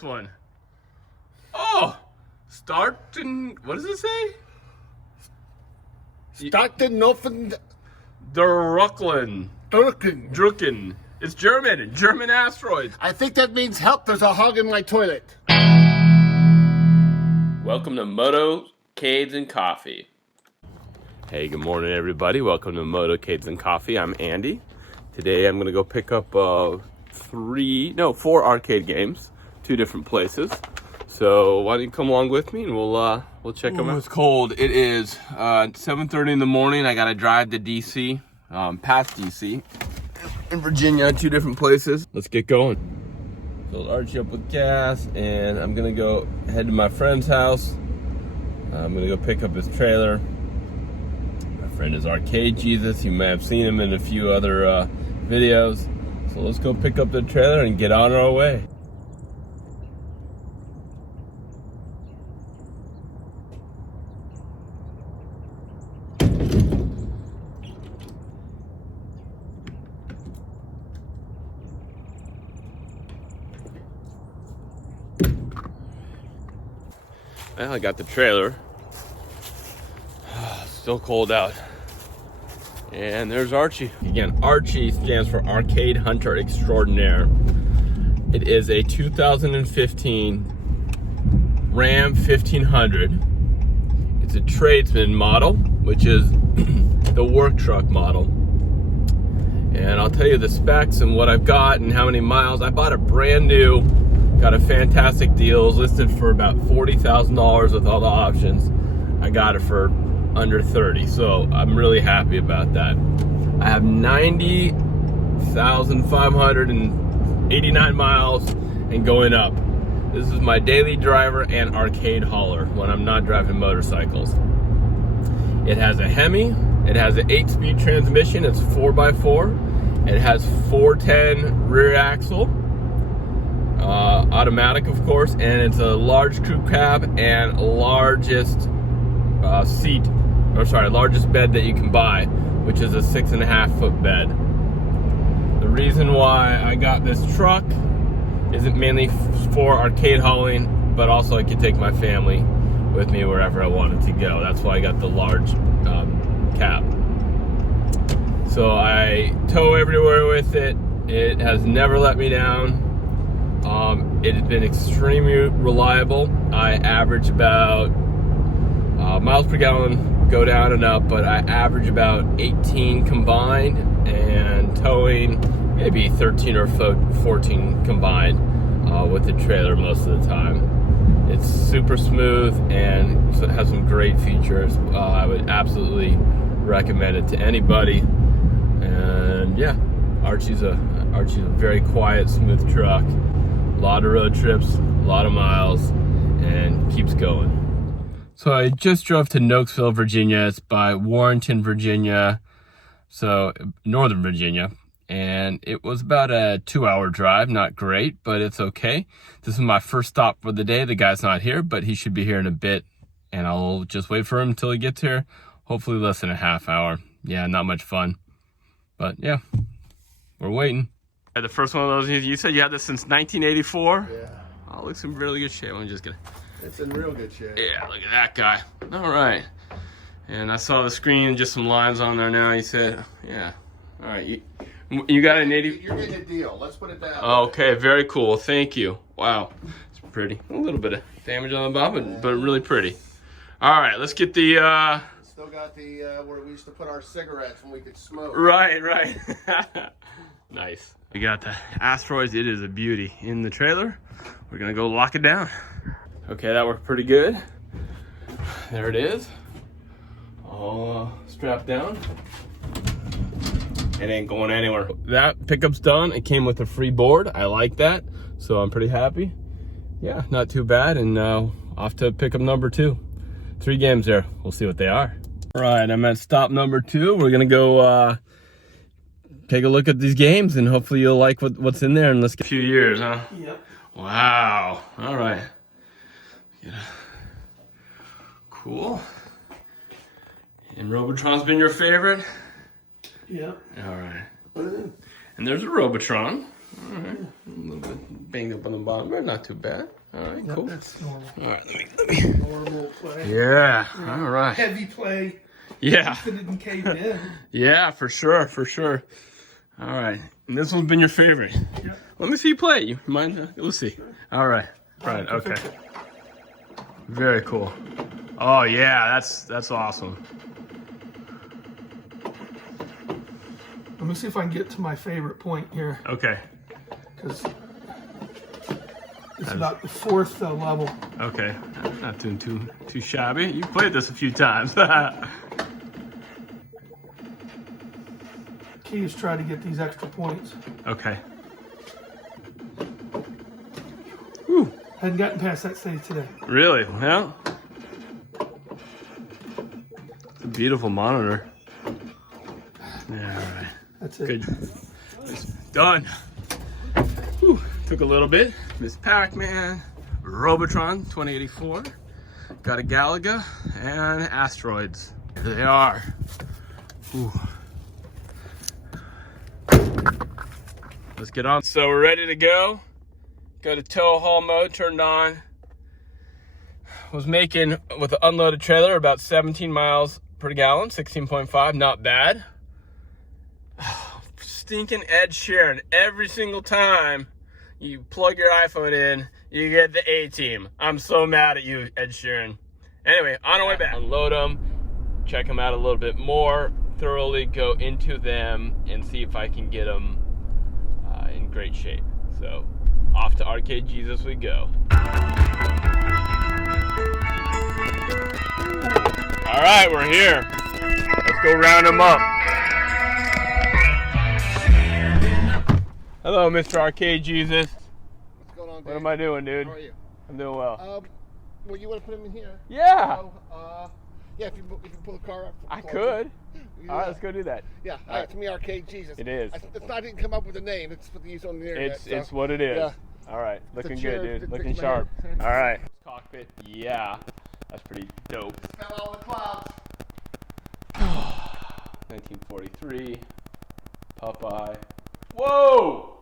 this one? Oh, Stockton, what does it say? Stockton, Norfolk, Drucken. It's German asteroids. I think that means help, there's a hog in my toilet. Welcome to motoscades&coffee. Hey, good morning everybody. Welcome to motoscades&coffee. I'm Andy. Today I'm gonna go pick up 4 arcade games, 2 different places. So why don't you come along with me and we'll check them out. It's cold. It is 7:30 in the morning. I gotta drive to DC, past DC, in Virginia, 2 different places. Let's get going. Filled Archie up with gas, and I'm gonna go head to my friend's house. I'm gonna go pick up his trailer. My friend is Arcade Jesus. You may have seen him in a few other videos. So let's go pick up the trailer and get on our way. Well, I got the trailer. Still cold out. And there's Archie. Again, Archie stands for Arcade Hunter Extraordinaire. It is a 2015 Ram 1500. It's a tradesman model, which is the work truck model. And I'll tell you the specs and what I've got and how many miles. I bought a brand new. Got a fantastic deal. It was listed for about $40,000 with all the options. I got it for under 30, so I'm really happy about that. I have 90,589 miles and going up. This is my daily driver and arcade hauler when I'm not driving motorcycles. It has a Hemi. It has an 8-speed transmission. It's 4x4. It has 410 rear axle. Automatic, of course, and it's a large crew cab and largest largest bed that you can buy, which is a 6.5-foot bed. The reason why I got this truck isn't mainly for arcade hauling, but also I could take my family with me wherever I wanted to go. That's why I got the large cab. So I tow everywhere with it. It has never let me down. It has been extremely reliable. I average about miles per gallon go down and up, but I average about 18 combined, and towing maybe 13 or 14 combined with the trailer most of the time. It's super smooth and it has some great features. I would absolutely recommend it to anybody. And yeah, Archie's a very quiet, smooth truck. A lot of road trips, a lot of miles, and keeps going. So I just drove to Nokesville, Virginia. It's by Warrenton, Virginia, so Northern Virginia. And it was about a 2-hour drive, not great, but it's okay. This is my first stop for the day. The guy's not here, but he should be here in a bit. And I'll just wait for him until he gets here. Hopefully less than a half hour. Yeah, not much fun. But yeah, we're waiting. The first one of those, you said you had this since 1984? Yeah. Oh, it looks in really good shape. I'm just gonna. It's in real good shape. Yeah, look at that guy. All right. And I saw the screen, just some lines on there now. You said, yeah. All right. You got an 80. You're getting a deal. Let's put it that way. Okay, very cool. Thank you. Wow. It's pretty. A little bit of damage on the bottom, but really pretty. All right, let's get the. Still got the where we used to put our cigarettes when we could smoke. Right. Nice. We got the Asteroids. It is a beauty in the trailer. We're gonna go lock it down. Okay, that worked pretty good. There it is. All strapped down. It ain't going anywhere. That pickup's done. It came with a free board. I like that, so I'm pretty happy. Yeah, not too bad. And off to pickup number 2. 3 games there. We'll see what they are. All right, I'm at stop number 2. We're gonna go take a look at these games, and hopefully you'll like what's in there. And let's get a few years, huh? Yep. Wow. All right. Cool. And Robotron's been your favorite? Yep. All right. And there's a Robotron. All right. A little bit banged up on the bottom, but not too bad. All right, Yep, cool. that's normal. All right, let me. Normal play. Yeah. All right. Heavy play. Yeah. Fit it in caved in. Yeah, for sure, for sure. All right. And this one's been your favorite. Yep. Let me see you play. You mind? Let's see. All right. Right. Okay. Very cool. Oh yeah, that's awesome. Let me see if I can get to my favorite point here, Okay. because it's about the fourth level. Okay. Not doing too shabby. You played this a few times. Key is try to get these extra points. Okay. Whew. Hadn't gotten past that stage today. Really? Well, it's a beautiful monitor. Yeah, all right. That's it. Good. It's done. Whew. Took a little bit. Miss Pacman, Robotron 2084. Got a Galaga and Asteroids. There they are. Whew. Let's get on. So we're ready to go. Got a tow haul mode turned on. Was making, with the unloaded trailer, about 17 miles per gallon, 16.5, not bad. Stinking Ed Sheeran. Every single time you plug your iPhone in, you get the A-Team. I'm so mad at you, Ed Sheeran. Anyway, on our way back. Unload them, check them out a little bit more, thoroughly go into them, and see if I can get them in great shape. So, off to Arcade Jesus we go. All right, we're here. Let's go round them up. Hello, Mr. Arcade Jesus. What's going on, Dave? What am I doing, dude? How are you? I'm doing well. Well, you want to put him in here? Yeah. Yeah, if you pull the car up. I could. All right, let's go do that. Yeah, to me, Arcade Jesus. It is. I didn't come up with a name. It's what they use on the internet. It's what it is. Yeah. All right, looking chair, good, dude. the Looking big sharp. man. All right. Cockpit, yeah. That's pretty dope. Smell all the clouds. 1943. Popeye. Whoa!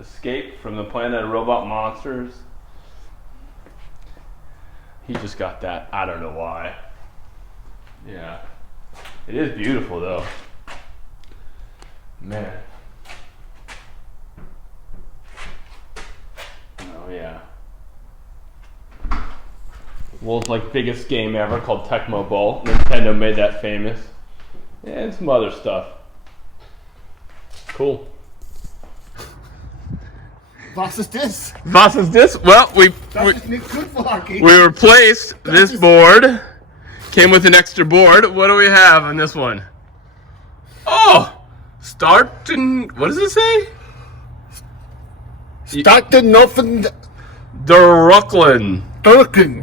Escape from the Planet of Robot Monsters. He just got that. I don't know why. Yeah. It is beautiful though. Man. Oh yeah. World's like biggest game ever called Tecmo Bowl. Nintendo made that famous. And some other stuff. Cool. Was ist das? Was is this? Well, we replaced this board. Came with an extra board. What do we have on this one? Oh! Start and what does it say? Starten Noffen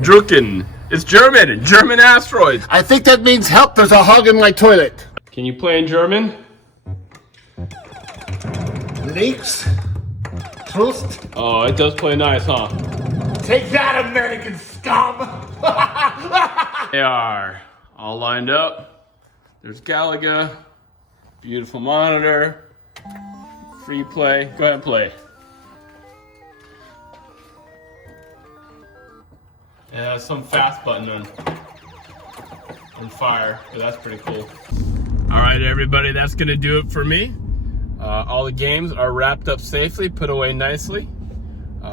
Drucken. It's German. German asteroids. I think that means help. There's a hog in my toilet. Can you play in German? Leaks. Trust. Oh, it does play nice, huh? Take that, American scum. They are all lined up. There's Galaga. Beautiful monitor. Free play. Go ahead and play. Yeah, some fast button on fire, but that's pretty cool. All right, everybody, that's gonna do it for me. All the games are wrapped up safely, put away nicely.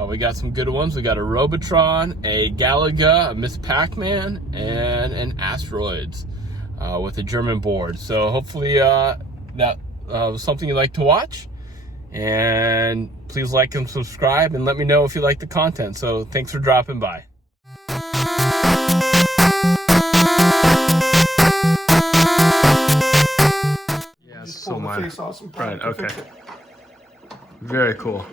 We got some good ones. We got a Robotron, a Galaga, a Miss Pacman, and an Asteroids with a German board. So hopefully that was something you'd like to watch. And please like and subscribe and let me know if you like the content. So thanks for dropping by. Yeah, so mine. Right, okay. Very cool.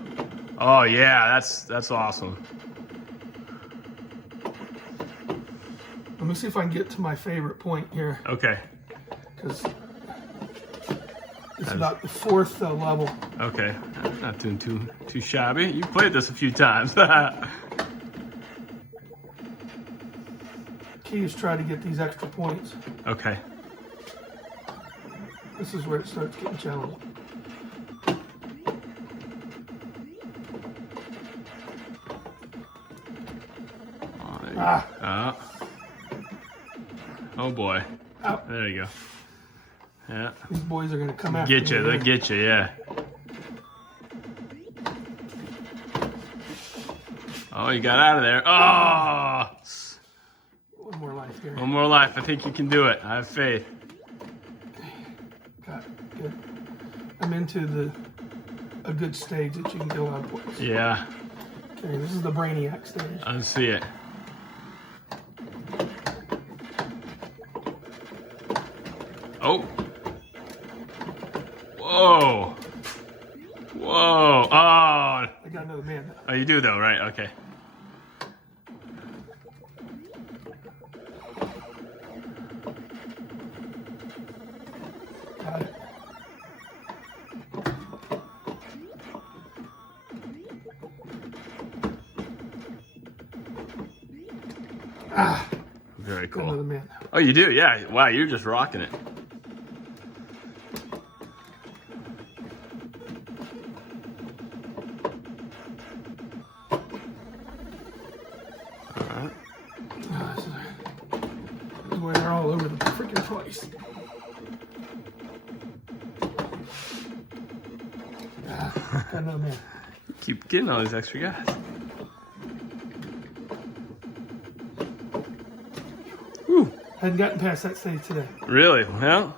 Oh yeah, that's awesome. Let me see if I can get to my favorite point here, Okay. because it's about the fourth level. Okay. Not doing too shabby. You played this a few times. Key is try to get these extra points. Okay. This is where it starts getting challenging. Ah. Oh boy. Oh. There you go. Yeah. These boys are gonna come after Get you. me. They'll get you. Yeah. Oh, you got out of there. Oh. One more life here. One more life. I think you can do it. I have faith. Got it. Good. I'm into a good stage that you can go on points. Yeah. Okay, this is the Brainiac stage. I see it. Oh. Whoa. Whoa. Oh. I got another man now. Oh, you do though, right? Okay. Got it. Ah, Very got another cool. man now. Oh, you do? Yeah. Wow, you're just rocking it. All right. Ah, this is where they're all over the freaking place. Ah, got another man. Keep getting all these extra guys. Whew. Hadn't gotten past that stage today. Really? Well,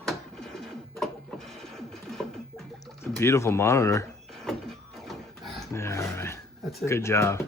it's a beautiful monitor. Yeah, all right. That's it. Good job.